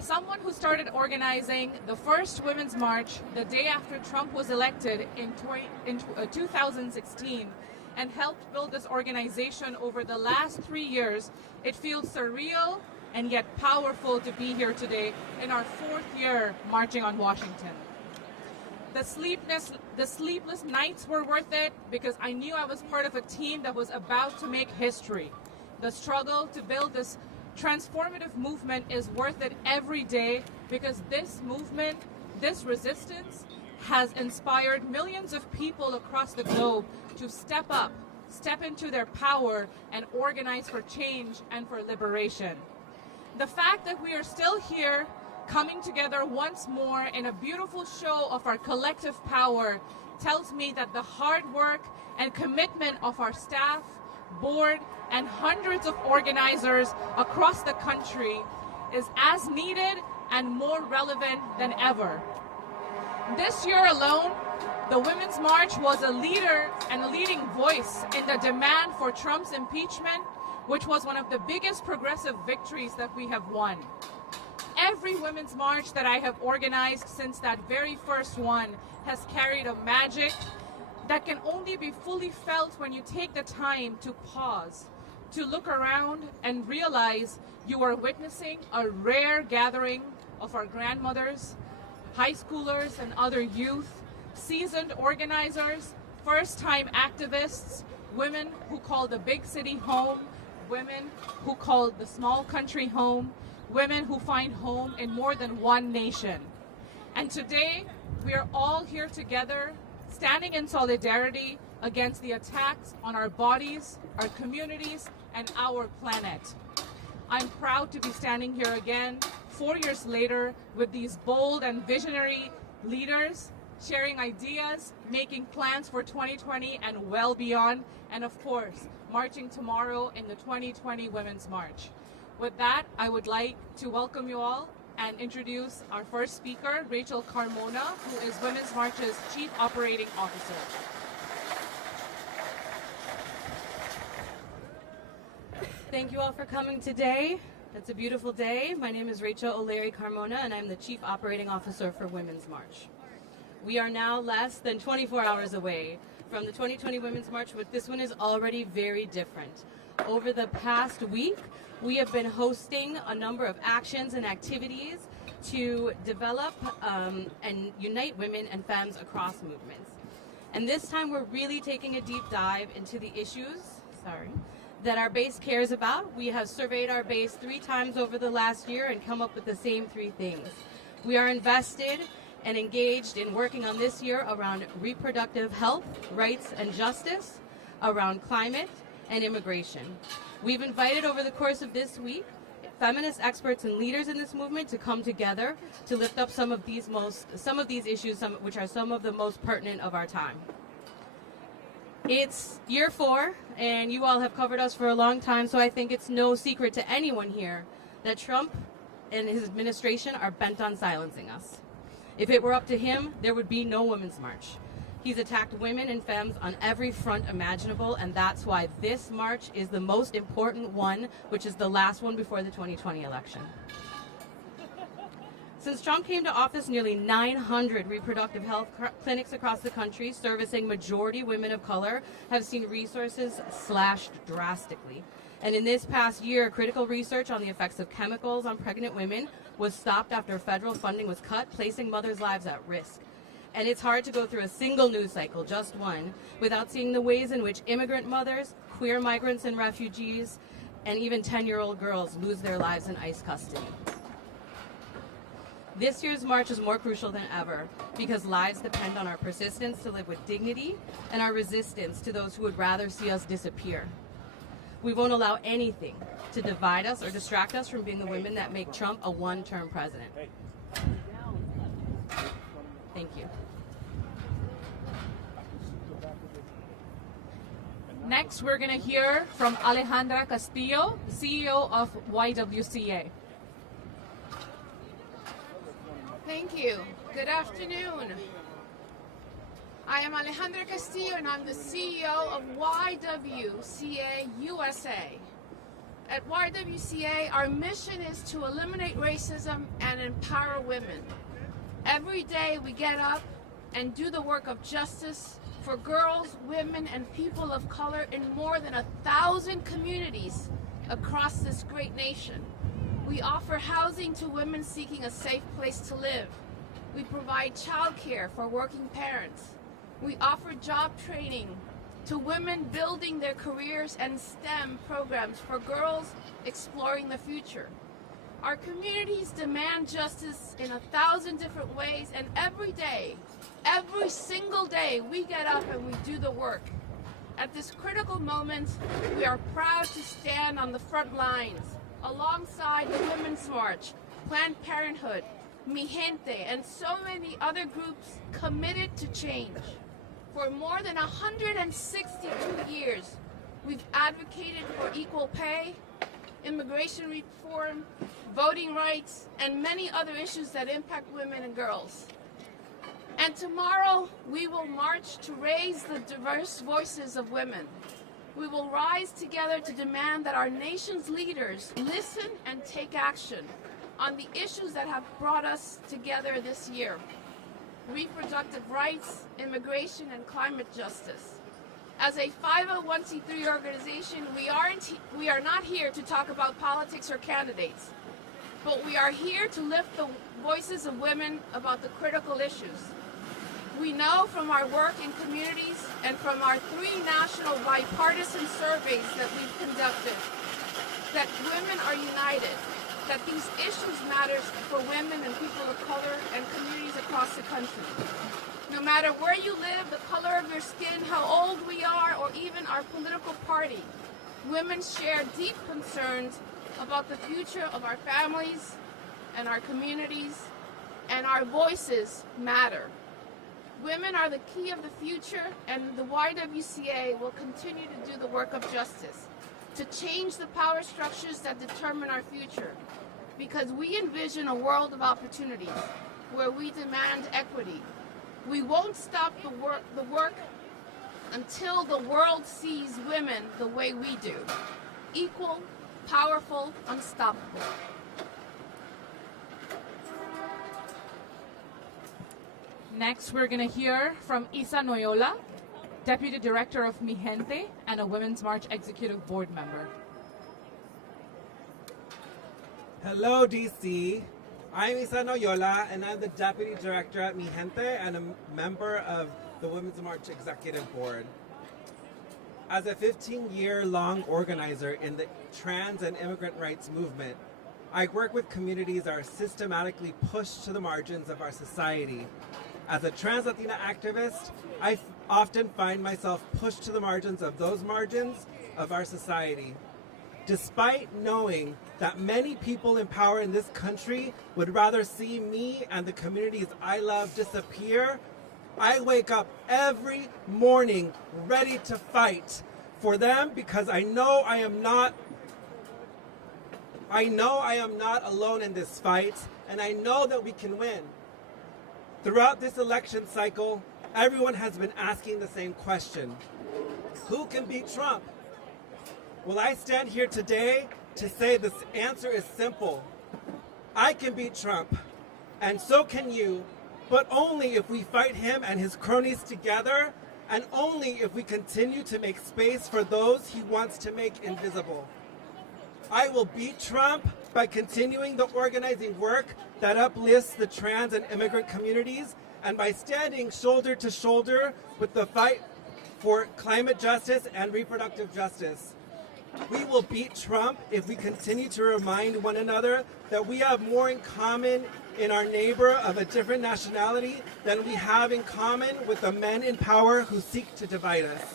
As someone who started organizing the first Women's March the day after Trump was elected in 2016 and helped build this organization over the last 3 years, it feels surreal and yet powerful to be here today in our 4th year marching on Washington. The sleepless nights were worth it because I knew I was part of a team that was about to make history. The struggle to build this transformative movement is worth it every day because this movement, this resistance, has inspired millions of people across the globe to step up, step into their power, and organize for change and for liberation. The fact that we are still here, coming together once more in a beautiful show of our collective power, tells me that the hard work and commitment of our staff, board, and hundreds of organizers across the country is as needed and more relevant than ever. This year alone, the Women's March was a leader and a leading voice in the demand for Trump's impeachment, which was one of the biggest progressive victories that we have won. Every Women's March that I have organized since that very first one has carried a magic that can only be fully felt when you take the time to pause, to look around and realize you are witnessing a rare gathering of our grandmothers, high schoolers and other youth, seasoned organizers, first-time activists, women who call the big city home, women who call the small country home, women who find home in more than one nation. And today, we are all here together, standing in solidarity against the attacks on our bodies, our communities, and our planet. I'm proud to be standing here again, 4 years later, with these bold and visionary leaders, sharing ideas, making plans for 2020 and well beyond, and of course, marching tomorrow in the 2020 Women's March. With that, I would like to welcome you all and introduce our first speaker, Rachel Carmona, who is Women's March's Chief Operating Officer. Thank you all for coming today. It's a beautiful day. My name is Rachel OLeary Carmona, and I'm the Chief Operating Officer for Women's March. We are now less than 24 hours away from the 2020 Women's March, but this one is already very different. Over the past week, we have been hosting a number of actions and activities to develop and unite women and femmes across movements. And this time we're really taking a deep dive into the issues, that our base cares about. We have surveyed our base 3 times over the last year and come up with the same 3 things. We are invested and engaged in working on this year around reproductive health, rights, and justice, around climate, and immigration. We've invited over the course of this week feminist experts and leaders in this movement to come together to lift up some of these issues, which are some of the most pertinent of our time. It's year 4, and you all have covered us for a long time, so I think it's no secret to anyone here that Trump and his administration are bent on silencing us. If it were up to him, there would be no Women's March. He's attacked women and femmes on every front imaginable, and that's why this march is the most important one, which is the last one before the 2020 election. Since Trump came to office, nearly 900 reproductive health clinics across the country servicing majority women of color have seen resources slashed drastically. And in this past year, critical research on the effects of chemicals on pregnant women was stopped after federal funding was cut, placing mothers' lives at risk. And it's hard to go through a single news cycle, just one, without seeing the ways in which immigrant mothers, queer migrants and refugees, and even 10-year-old girls lose their lives in ICE custody. This year's march is more crucial than ever because lives depend on our persistence to live with dignity and our resistance to those who would rather see us disappear. We won't allow anything to divide us or distract us from being the women that make Trump a one-term president. Thank you. Next, we're going to hear from Alejandra Castillo, CEO of YWCA. Thank you. Good afternoon. I am Alejandra Castillo, and I'm the CEO of YWCA USA. At YWCA, our mission is to eliminate racism and empower women. Every day we get up and do the work of justice for girls, women, and people of color in more than 1,000 communities across this great nation. We offer housing to women seeking a safe place to live. We provide childcare for working parents. We offer job training to women building their careers and STEM programs for girls exploring the future. Our communities demand justice in 1,000 different ways, and every day, every single day, we get up and we do the work. At this critical moment, we are proud to stand on the front lines alongside the Women's March, Planned Parenthood, Mi Gente, and so many other groups committed to change. For more than 162 years, we've advocated for equal pay, immigration reform, voting rights, and many other issues that impact women and girls. And tomorrow, we will march to raise the diverse voices of women. We will rise together to demand that our nation's leaders listen and take action on the issues that have brought us together this year: reproductive rights, immigration, and climate justice. As a 501c3 organization, we are not here to talk about politics or candidates, but we are here to lift the voices of women about the critical issues. We know from our work in communities and from our 3 national bipartisan surveys that we've conducted that women are united, that these issues matter for women and people of color and communities across the country. No matter where you live, the color of your skin, how old we are, or even our political party, women share deep concerns about the future of our families and our communities, and our voices matter. Women are the key of the future, and the YWCA will continue to do the work of justice, to change the power structures that determine our future, because we envision a world of opportunities where we demand equity. We won't stop the work until the world sees women the way we do: equal, powerful, unstoppable. Next, we're going to hear from Isa Noyola, Deputy Director of Mi Gente and a Women's March Executive Board member. Hello, DC. I'm Isa Noyola, and I'm the Deputy Director at Mi Gente and a member of the Women's March Executive Board. As a 15-year-long organizer in the trans and immigrant rights movement, I work with communities that are systematically pushed to the margins of our society. As a trans Latina activist, I often find myself pushed to the margins of those margins of our society. Despite knowing that many people in power in this country would rather see me and the communities I love disappear, I wake up every morning ready to fight for them, because I know I am not alone in this fight, and I know that we can win. Throughout this election cycle, everyone has been asking the same question: who can beat Trump? Well, I stand here today to say this answer is simple. I can beat Trump, and so can you, but only if we fight him and his cronies together, and only if we continue to make space for those he wants to make invisible. I will beat Trump by continuing the organizing work that uplifts the trans and immigrant communities, and by standing shoulder to shoulder with the fight for climate justice and reproductive justice. We will beat Trump if we continue to remind one another that we have more in common in our neighbor of a different nationality than we have in common with the men in power who seek to divide us.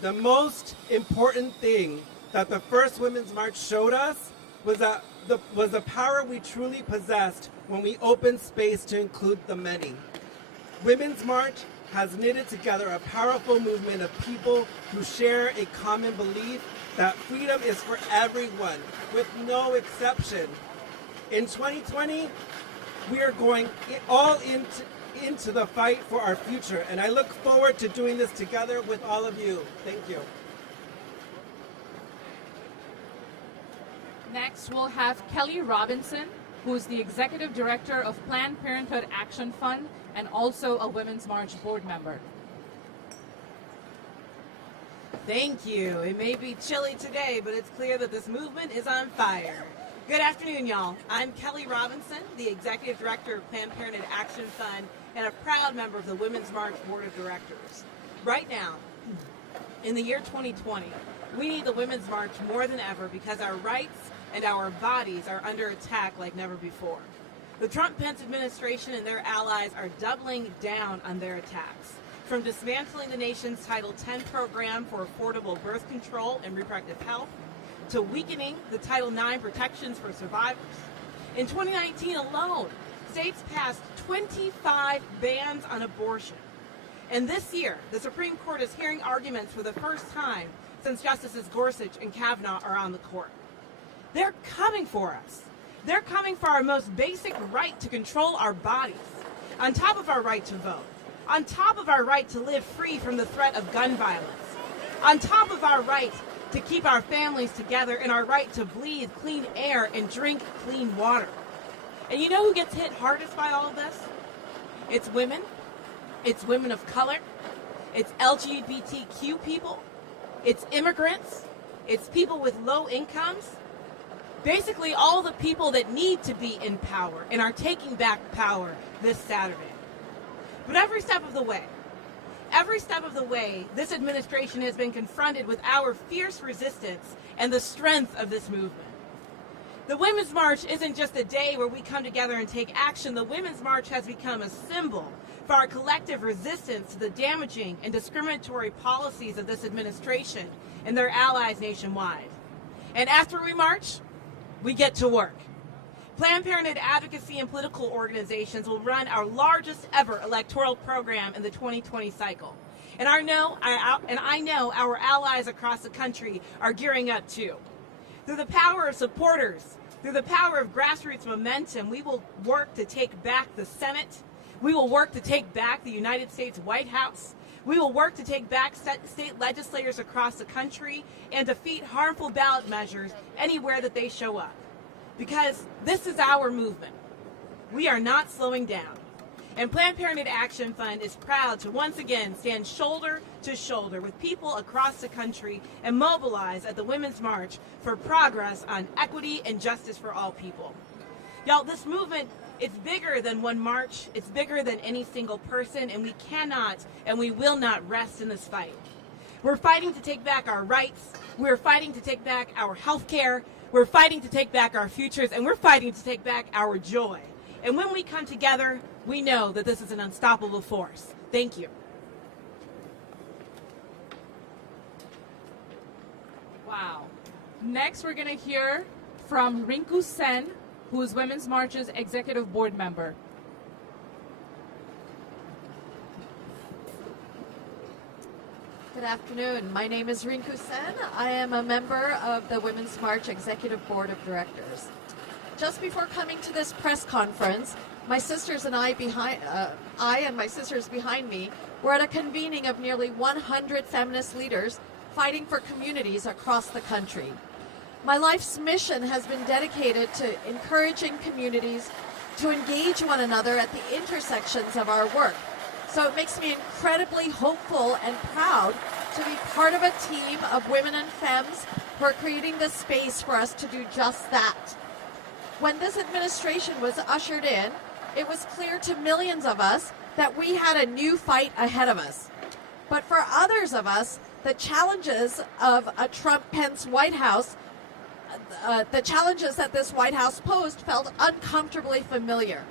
The most important thing that the first Women's March showed us was the power we truly possessed when we opened space to include the many. Women's March has knitted together a powerful movement of people who share a common belief that freedom is for everyone, with no exception. In 2020, we are going all into the fight for our future, and I look forward to doing this together with all of you. Thank you. Next, we'll have Kelly Robinson, who is the Executive Director of Planned Parenthood Action Fund and also a Women's March board member. Thank you. It may be chilly today, but it's clear that this movement is on fire. Good afternoon, y'all. I'm Kelly Robinson, the Executive Director of Planned Parenthood Action Fund and a proud member of the Women's March Board of Directors. Right now, in the year 2020, we need the Women's March more than ever because our rights and our bodies are under attack like never before. The Trump-Pence administration and their allies are doubling down on their attacks, from dismantling the nation's Title X program for affordable birth control and reproductive health, to weakening the Title IX protections for survivors. In 2019 alone, states passed 25 bans on abortion. And this year, the Supreme Court is hearing arguments for the first time since Justices Gorsuch and Kavanaugh are on the court. They're coming for us. They're coming for our most basic right to control our bodies, on top of our right to vote, on top of our right to live free from the threat of gun violence, on top of our right to keep our families together and our right to breathe clean air and drink clean water. And you know who gets hit hardest by all of this? It's women of color, it's LGBTQ people, it's immigrants, it's people with low incomes, basically all the people that need to be in power and are taking back power this Saturday. But every step of the way, this administration has been confronted with our fierce resistance and the strength of this movement. The Women's March isn't just a day where we come together and take action. The Women's March has become a symbol for our collective resistance to the damaging and discriminatory policies of this administration and their allies nationwide. And after we march, we get to work. Planned Parenthood advocacy and political organizations will run our largest ever electoral program in the 2020 cycle. And I know our allies across the country are gearing up too. Through the power of supporters, through the power of grassroots momentum, we will work to take back the Senate. We will work to take back the United States White House. We will work to take back state legislators across the country and defeat harmful ballot measures anywhere that they show up. Because this is our movement. We are not slowing down. And Planned Parenthood Action Fund is proud to once again stand shoulder to shoulder with people across the country and mobilize at the Women's March for progress on equity and justice for all people. Y'all, this movement, it's bigger than one march. It's bigger than any single person, and we cannot and we will not rest in this fight. We're fighting to take back our rights. We're fighting to take back our health care. We're fighting to take back our futures, and we're fighting to take back our joy. And when we come together, we know that this is an unstoppable force. Thank you. Wow. Next, we're going to hear from Rinku Sen, who is Women's March's executive board member. Good afternoon. My name is Rinku Sen. I am a member of the Women's March Executive Board of Directors. Just before coming to this press conference, my sisters and I and my sisters behind me were at a convening of nearly 100 feminist leaders fighting for communities across the country. My life's mission has been dedicated to encouraging communities to engage one another at the intersections of our work. So it makes me incredibly hopeful and proud to be part of a team of women and femmes who are creating the space for us to do just that. When this administration was ushered in, it was clear to millions of us that we had a new fight ahead of us. But for others of us, the challenges of a Trump-Pence White House, the challenges that this White House posed felt uncomfortably familiar.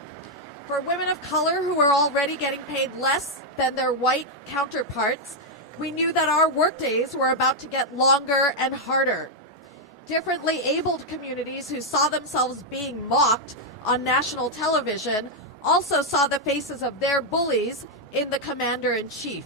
For women of color who are already getting paid less than their white counterparts, we knew that our workdays were about to get longer and harder. Differently abled communities who saw themselves being mocked on national television also saw the faces of their bullies in the commander-in-chief.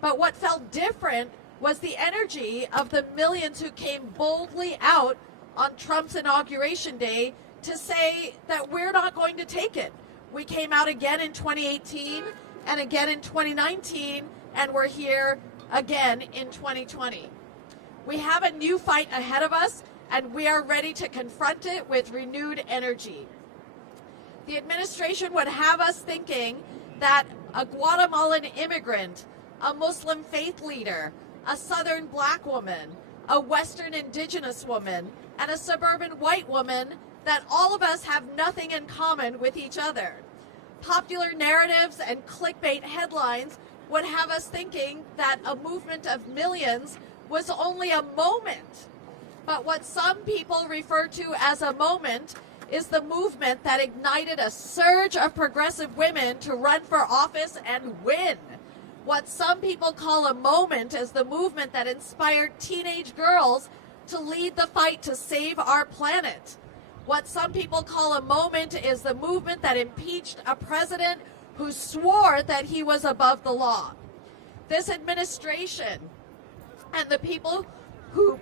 But what felt different was the energy of the millions who came boldly out on Trump's inauguration day to say that we're not going to take it. We came out again in 2018 and again in 2019, and we're here again in 2020. We have a new fight ahead of us, and we are ready to confront it with renewed energy. The administration would have us thinking that a Guatemalan immigrant, a Muslim faith leader, a Southern black woman, a Western indigenous woman, and a suburban white woman, that all of us have nothing in common with each other. Popular narratives and clickbait headlines would have us thinking that a movement of millions was only a moment. But what some people refer to as a moment is the movement that ignited a surge of progressive women to run for office and win. What some people call a moment is the movement that inspired teenage girls to lead the fight to save our planet. What some people call a moment is the movement that impeached a president who swore that he was above the law. This administration and the people who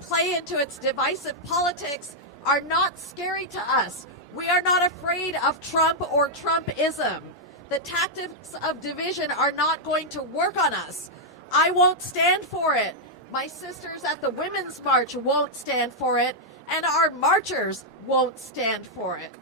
play into its divisive politics are not scary to us. We are not afraid of Trump or Trumpism. The tactics of division are not going to work on us. I won't stand for it. My sisters at the Women's March won't stand for it, and our marchers won't stand for it.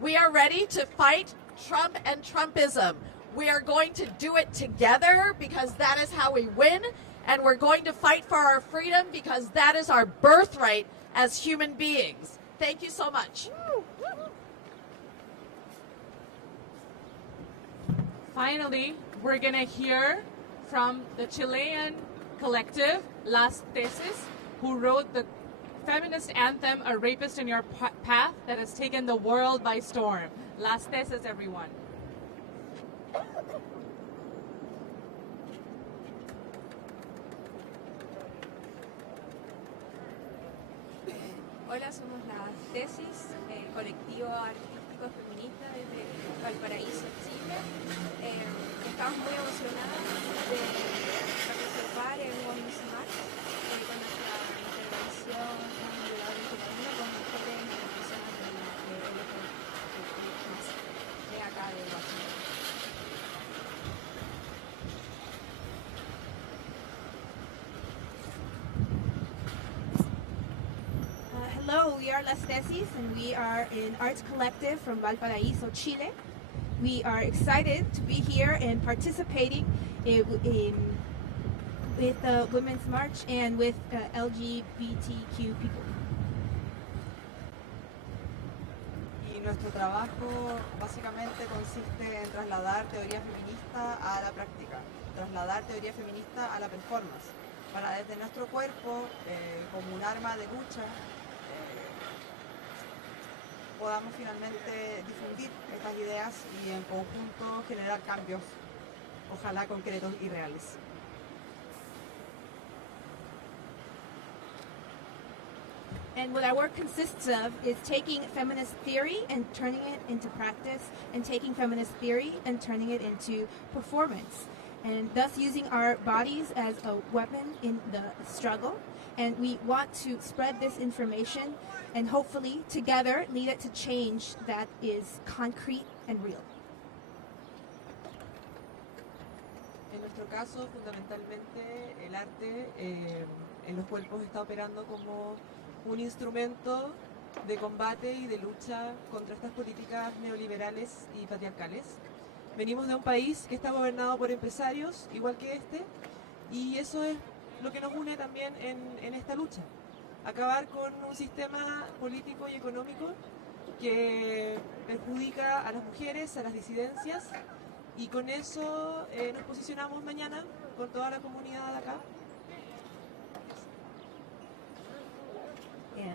We are ready to fight Trump and Trumpism. We are going to do it together because that is how we win, and we're going to fight for our freedom because that is our birthright as human beings. Thank you so much. Finally, we're going to hear from the Chilean collective Las Tesis, who wrote the feminist anthem, A Rapist in Your Path, that has taken the world by storm. Las Tesis, everyone. Hola, somos Las Tesis, colectivo artístico feminista desde Valparaíso, Chile. Estamos muy emocionadas de participar en Women's March con nuestra intervención femenina con mujeres y personas de acá de Washington. Hello, we are Las Tesis, and we are an arts collective from Valparaíso, Chile. We are excited to be here and participating with the Women's March and with LGBTQ people. Y nuestro trabajo básicamente consiste en trasladar teoría feminista a la práctica, trasladar teoría feminista a la performance, para desde nuestro cuerpo, como un arma de lucha, podamos finalmente difundir estas ideas y en conjunto generar cambios, ojalá concretos y reales. And what our work consists of is taking feminist theory and turning it into practice, and taking feminist theory and turning it into performance, and thus using our bodies as a weapon in the struggle. And we want to spread this information and hopefully together lead it to change that is concrete and real. En nuestro caso, fundamentalmente, el arte en los cuerpos está operando como un instrumento de combate y de lucha contra estas políticas neoliberales y patriarcales. Venimos de un país que está gobernado por empresarios, igual que este, y eso es lo que nos une también en esta lucha. Acabar con un sistema político y económico que perjudica a las mujeres, a las disidencias, y con eso nos posicionamos mañana con toda la comunidad de acá. Yeah.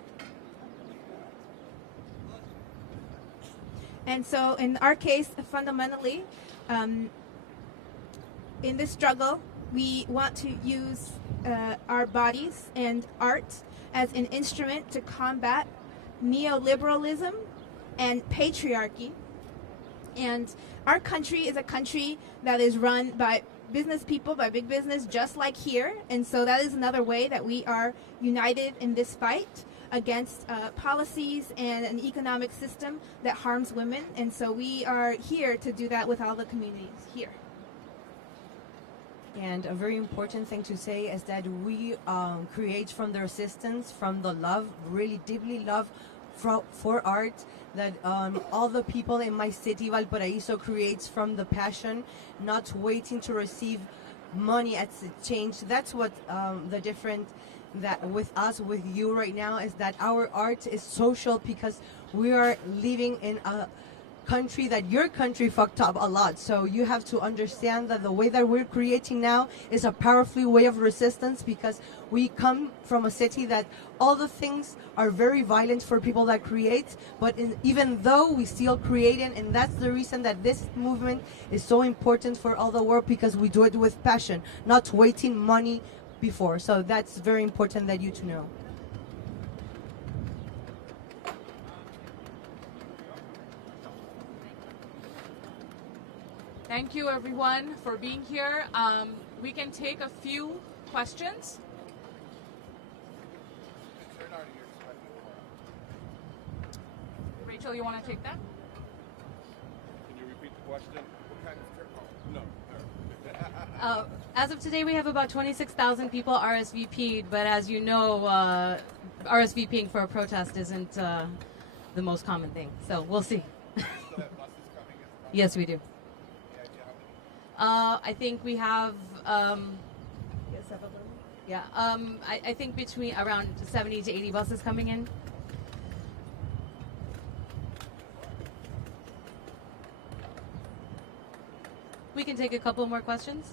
And so in our case, fundamentally, in this struggle, we want to use our bodies and art as an instrument to combat neoliberalism and patriarchy. And our country is a country that is run by business people, by big business, just like here. And so that is another way that we are united in this fight against policies and an economic system that harms women. And so we are here to do that with all the communities here. And a very important thing to say is that we create from the resistance, from the love, really deeply love for art, that all the people in my city, Valparaiso, creates from the passion, not waiting to receive money as exchange. That's what the difference that with us, with you right now, is that our art is social because we are living in a country that your country fucked up a lot. So you have to understand that the way that we're creating now is a powerful way of resistance, because we come from a city that all the things are very violent for people that create, but even though we still creating, and that's the reason that this movement is so important for all the world, because we do it with passion, not waiting money before. So that's very important that you to know. Thank you, everyone, for being here. We can take a few questions. Rachel, you want to take that? Can you repeat the question? What kind of no. As of today, we have about 26,000 people RSVP'd, but as you know, RSVPing for a protest isn't the most common thing. So we'll see. Yes, we do. I think we have, I think between around 70 to 80 buses coming in. We can take a couple more questions.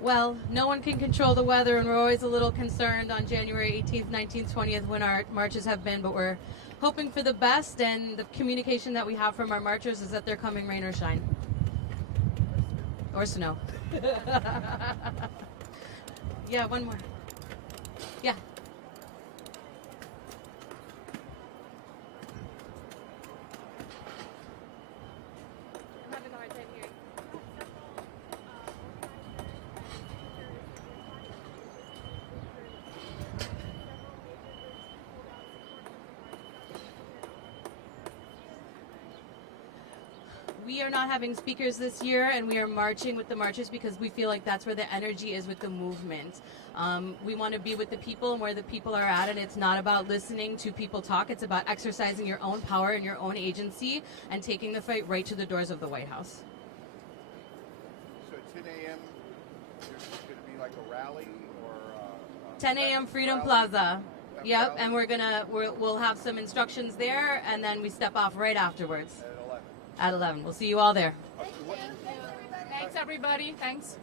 Well, no one can control the weather, and we're always a little concerned on January 18th, 19th, 20th when our marches have been, but we're hoping for the best, and the communication that we have from our marchers is that they're coming rain or shine. Or snow. Yeah, one more. Yeah. I'm having a hard time hearing. We are not having speakers this year, and we are marching with the marchers because we feel like that's where the energy is with the movement. We want to be with the people and where the people are at, and it's not about listening to people talk. It's about exercising your own power and your own agency and taking the fight right to the doors of the White House. So at 10 a.m., there's going to be like a rally or 10 a.m. Freedom Plaza. Yep, and we'll have some instructions there, and then we step off right afterwards. at 11. At 11. We'll see you all there. Thanks, everybody. Thanks.